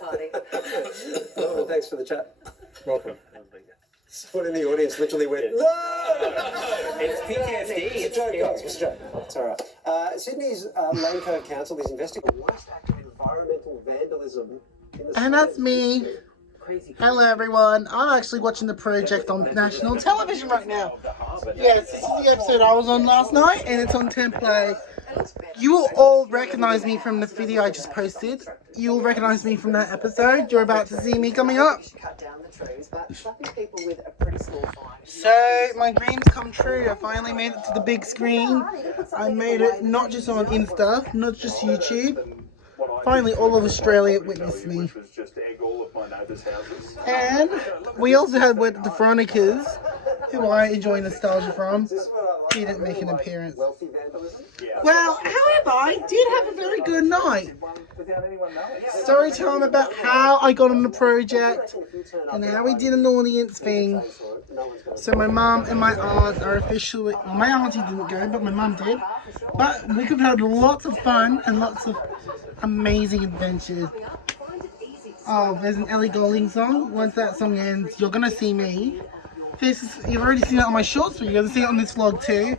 party. Oh, thanks for the chat. Welcome. Someone in the audience literally went, no! It's PTSD. It's a joke, guys. It's a joke. It's all right. Sydney's Lane Cove Council is investigating the worst act of environmental vandalism in the And that's me. Hello everyone, I'm actually watching the project on national television right now. Yes, this is the episode I was on last night and it's on template. You will all recognize me from the video I just posted. You will recognize me from that episode. You're about to see me coming up. So, my dreams come true. I finally made it to the big screen. I made it not just on Insta, not just YouTube. Finally, all of Australia witnessed me. And we also had with the Veronicas, who I enjoy nostalgia from. He didn't make an appearance. Well, however, I did have a very good night. Story time about how I got on the project and how we did an audience thing. So my mum and my aunt are officially, well, my auntie didn't go, but my mum did. But we could have had lots of fun and lots of amazing adventures. Oh, there's an Ellie Goulding song. Once that song ends, you're gonna see me. You've already seen it on my shorts, but you're gonna see it on this vlog too.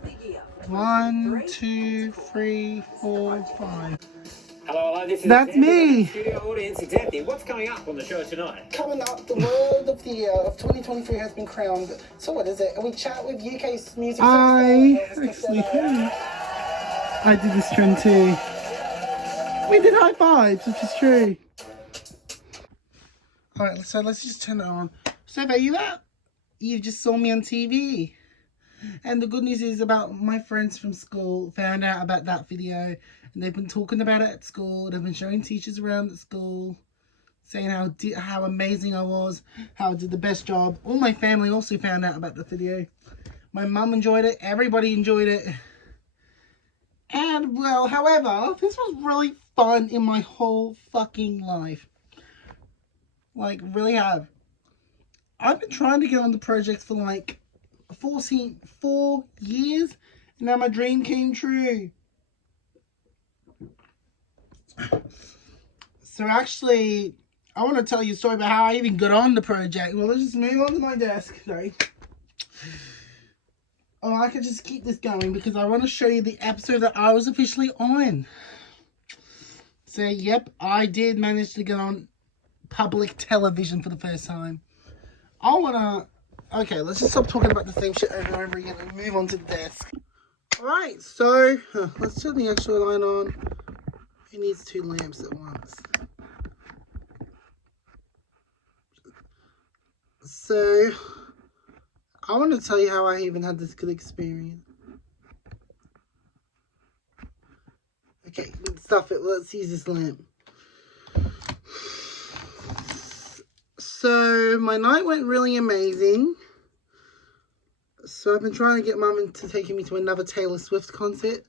1, 2, 3, 4, 5. Hello, this is That's me. Studio audience, Xanthe. What's coming up on the show tonight? Coming up, the Word of the Year of 2023 has been crowned. So what is it? We chat with UK's music superstar. I did this trend too. We did high fives, which is true. Alright, so let's just turn it on. So there you are. You just saw me on TV. And the good news is about my friends from school found out about that video. And they've been talking about it at school. They've been showing teachers around at school. Saying how amazing I was. How I did the best job. All my family also found out about the video. My mum enjoyed it. Everybody enjoyed it. And, well, however, this was really fun in my whole fucking life. Like, really have. I've been trying to get on the project for like 4 years. And now my dream came true. So actually, I want to tell you a story about how I even got on the project. Well, let's just move on to my desk. Sorry. Oh, I could just keep this going because I want to show you the episode that I was officially on. So, yep, I did manage to get on public television for the first time. Okay, let's just stop talking about the same shit over and over again and move on to the desk. Alright, so, let's turn the extra line on. Who needs 2 lamps at once? So, I want to tell you how I even had this good experience. Okay, stuff it. Let's use this lamp. So, my night went really amazing. So, I've been trying to get Mum into taking me to another Taylor Swift concert.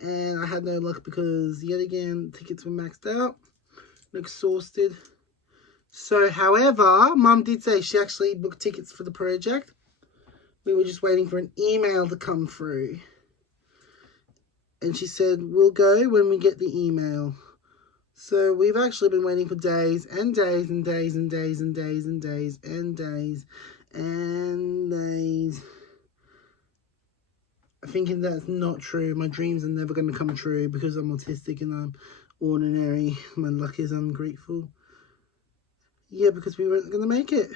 And I had no luck because, yet again, tickets were maxed out. I'm exhausted. So, however, Mum did say she actually booked tickets for the project. We were just waiting for an email to come through. And she said, we'll go when we get the email. So we've actually been waiting for days and days and days and days and days and days and days and days. Thinking that's not true. My dreams are never going to come true because I'm autistic and I'm ordinary. My luck is ungrateful. Yeah, because we weren't going to make it.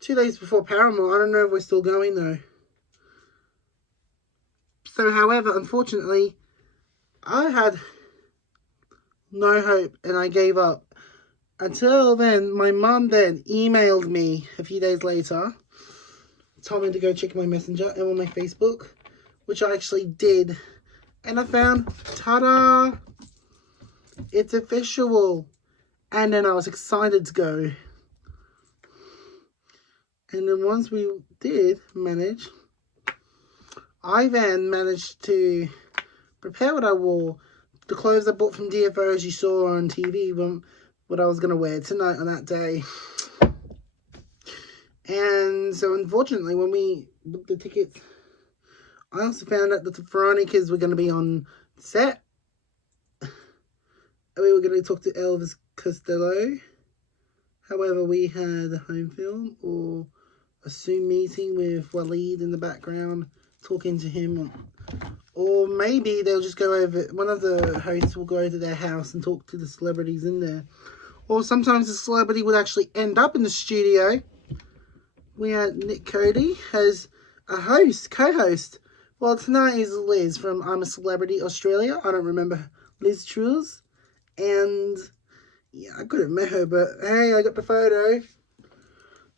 2 days before Paramore. I don't know if we're still going though. So, however, unfortunately, I had no hope and I gave up. Until then, my mum then emailed me a few days later, told me to go check my messenger and on my Facebook, which I actually did. And I found, ta-da, it's official. And then I was excited to go. And then once we did manage, I then managed to prepare what I wore. The clothes I bought from DFO, as you saw on TV, what I was going to wear tonight on that day. And so, unfortunately, when we booked the tickets, I also found out that the Veronicas were going to be on set. We were going to talk to Elvis Costello. However, we had a home film or a Zoom meeting with Waleed in the background, talking to him. Or maybe they'll just go over, one of the hosts will go over to their house and talk to the celebrities in there. Or sometimes the celebrity would actually end up in the studio. We had Nick Cody as a host, co-host. Well, tonight is Liz from I'm a Celebrity Australia. I don't remember Liz Truls. And yeah, I could have met her, but hey, I got the photo.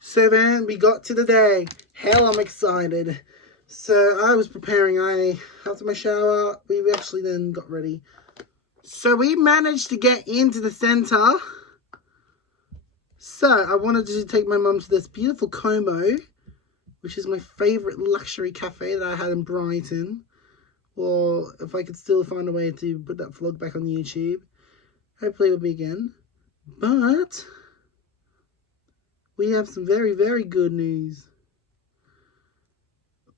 So then we got to the day. Hell, I'm excited. So I was preparing. After my shower, we actually then got ready. So we managed to get into the centre. So I wanted to take my mum to this beautiful Como, which is my favourite luxury cafe that I had in Brighton. Or if I could still find a way to put that vlog back on YouTube. Hopefully it will be again. But we have some very, very good news.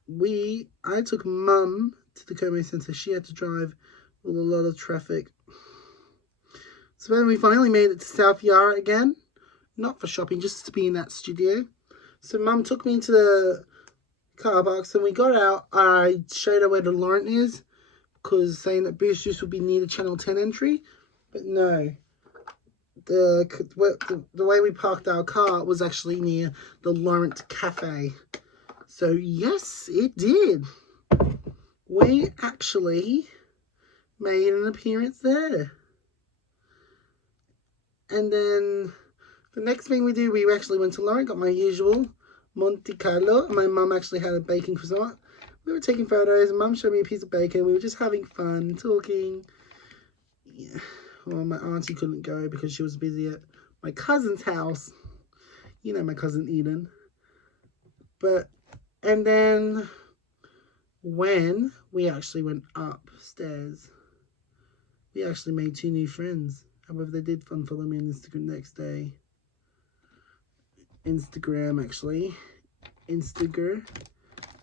I took Mum to the Como Centre. She had to drive with a lot of traffic. So then we finally made it to South Yarra again. Not for shopping, just to be in that studio. So Mum took me to the car box and we got out. I showed her where the Laurent is, because saying that Boost Juice would be near the Channel 10 entry. But no. The way we parked our car was actually near the Laurent Cafe. So yes, it did. We actually made an appearance there. And then the next thing we did, we actually went to Laurent, got my usual Monte Carlo. And my mum actually had a bacon croissant. We were taking photos and Mum showed me a piece of bacon. We were just having fun, talking. Yeah. Well, my auntie couldn't go because she was busy at my cousin's house. You know my cousin Eden. And then when we actually went upstairs, we actually made 2 new friends. However, they did follow me on Instagram next day. Instagram, actually.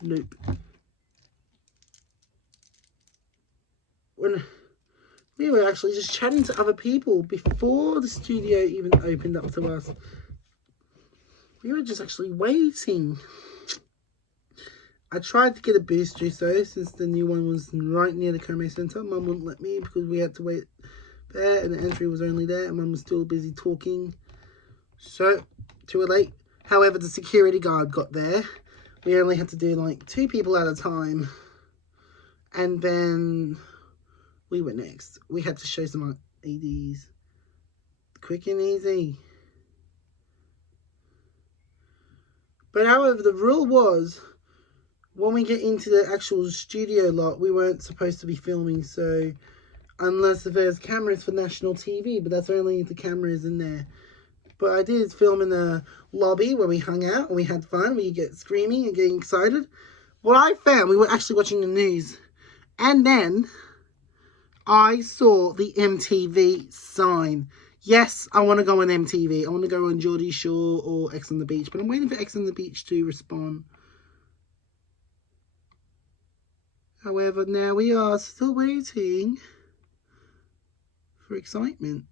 Nope. When we were actually just chatting to other people before the studio even opened up to us. We were just actually waiting. I tried to get a Boost Juice though, since the new one was right near the Como Centre. Mum wouldn't let me because we had to wait there and the entry was only there and Mum was still busy talking. So, too late. However, the security guard got there. We only had to do like 2 people at a time. And then we were next. We had to show some IDs. Quick and easy. But however, the rule was, when we get into the actual studio lot, we weren't supposed to be filming, so unless if there's cameras for national TV, but that's only if the camera is in there. But I did film in the lobby where we hung out and we had fun, where you get screaming and getting excited. What I found, we were actually watching the news, and then I saw the MTV sign. Yes, I want to go on MTV. I want to go on Geordie Shore or X on the Beach, but I'm waiting for X on the Beach to respond. However, now we are still waiting for excitement.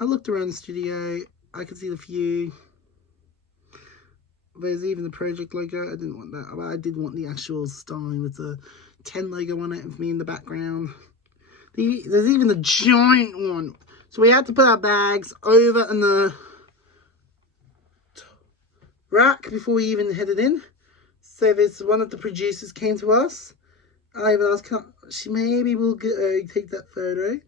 I looked around the studio. I could see the few. There's even the project logo. I didn't want that. But I did want the actual sign with the 10 logo on it and me in the background. There's even the giant one. So we had to put our bags over in the rack before we even headed in. So there's one of the producers came to us. I even asked, she maybe will take that photo,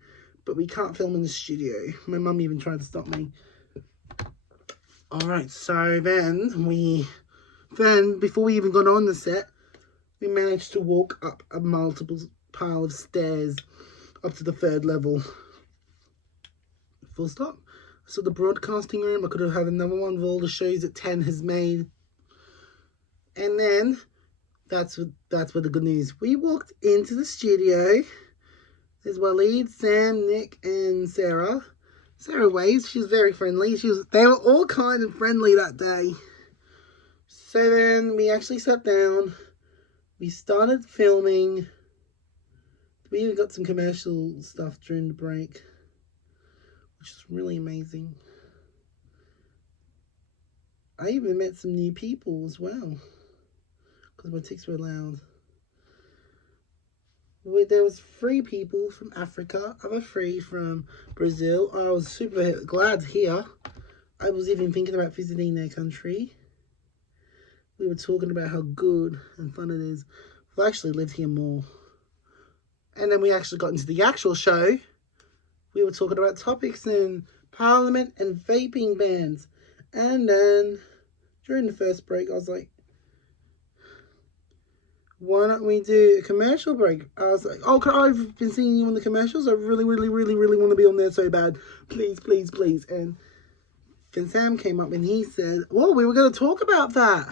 but we can't film in the studio. My mum even tried to stop me. Alright, so then before we even got on the set, we managed to walk up a multiple pile of stairs up to the 3rd level. Full stop. So the broadcasting room, I could have had another one of all the shows that 10 has made. And then that's what the good news. We walked into the studio. There's Waleed, Sam, Nick, and Sarah. Sarah waves. She was very friendly. They were all kind and friendly that day. So then we actually sat down. We started filming. We even got some commercial stuff during the break, which is really amazing. I even met some new people as well. Because my tics were loud. There was 3 people from Africa, other 3 from Brazil. I was super glad to hear. I was even thinking about visiting their country. We were talking about how good and fun it is. We've actually lived here more. And then we actually got into the actual show. We were talking about topics in Parliament and vaping bans. And then during the first break, I was like, why don't we do a commercial break? I was like, oh, I've been seeing you on the commercials. I really want to be on there so bad. Please, please, please. And then Sam came up and he said, well, we were going to talk about that.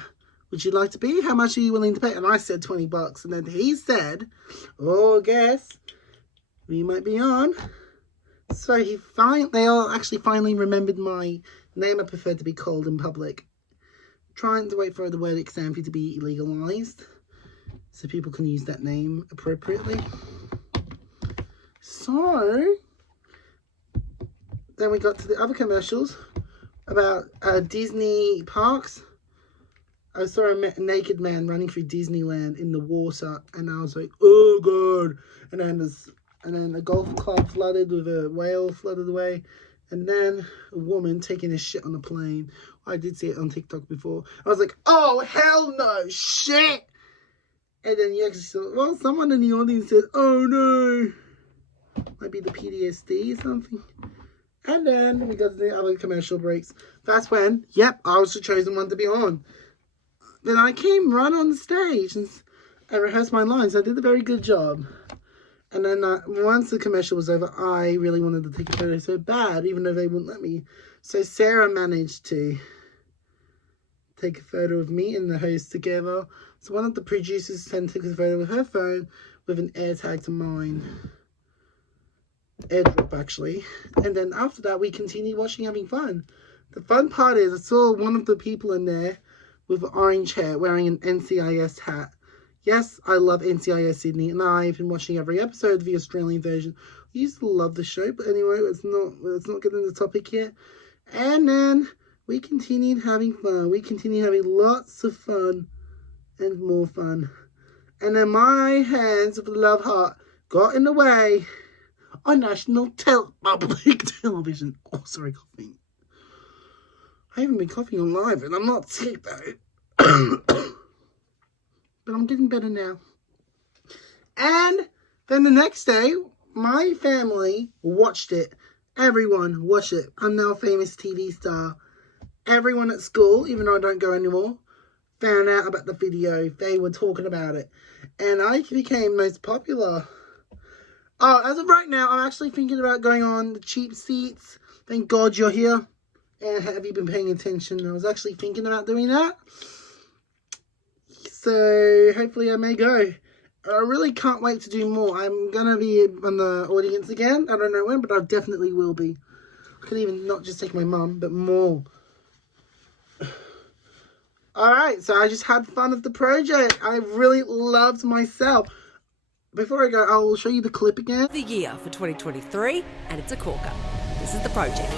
Would you like to be? How much are you willing to pay? And I said $20. And then he said, oh, guess we might be on. So they all actually finally remembered my name I prefer to be called in public. Trying to wait for the word Xanthe to be legalized, so people can use that name appropriately. So then we got to the other commercials about Disney parks. I saw a naked man running through Disneyland in the water, and I was like, oh god. And then a golf club flooded with a whale flooded away, and then a woman taking a shit on a plane. I did see it on TikTok before. I was like, oh hell no, shit. And then you actually saw, well, someone in the audience said, oh no. Might be the PTSD or something. And then we got to the other commercial breaks. That's when, yep, I was the chosen one to be on. Then I came right on the stage and I rehearsed my lines. I did a very good job. And then once the commercial was over, I really wanted to take a photo so bad, even though they wouldn't let me. So Sarah managed to take a photo of me and the host together. So one of the producers took a photo with her phone with an air tag to mine. Airdrop, actually. And then after that, we continued watching, having fun. The fun part is I saw one of the people in there with orange hair wearing an NCIS hat. Yes, I love NCIS Sydney, and I've been watching every episode of the Australian version. I used to love the show, but anyway, let's not get into the topic yet. And then we continued having fun. We continued having lots of fun and more fun. And then my hands of the love heart got in the way on national public television. Oh, sorry, coughing. I haven't been coughing on live, and I'm not sick though. But I'm getting better now. And then the next day, my family watched it. Everyone watched it. I'm now a famous TV star. Everyone at school, even though I don't go anymore, found out about the video. They were talking about it. And I became most popular. Oh, as of right now, I'm actually thinking about going on the cheap seats. Thank God you're here. And have you been paying attention? I was actually thinking about doing that. So hopefully I may go. I really can't wait to do more. I'm going to be on the audience again. I don't know when, but I definitely will be. I could even not just take my mum, but more. Alright, so I just had fun with the project. I really loved myself. Before I go, I will show you the clip again. The year for 2023, and it's a corker. This is the project.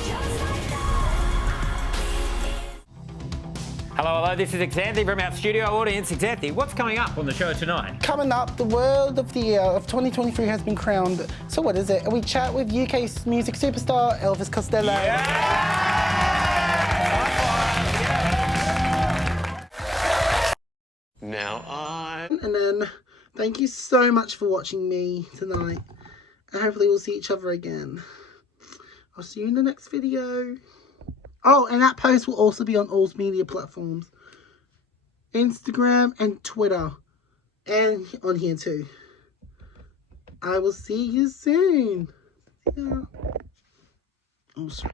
Hello, this is Xanthe from our studio audience. Xanthe, what's coming up on the show tonight? Coming up, the word of the year of 2023 has been crowned. So what is it? We chat with UK music superstar Elvis Costello. Now And then, thank you so much for watching me tonight. And hopefully we'll see each other again. I'll see you in the next video. Oh, and that post will also be on all media platforms. Instagram and Twitter. And on here too. I will see you soon. Yeah. Oh, sorry.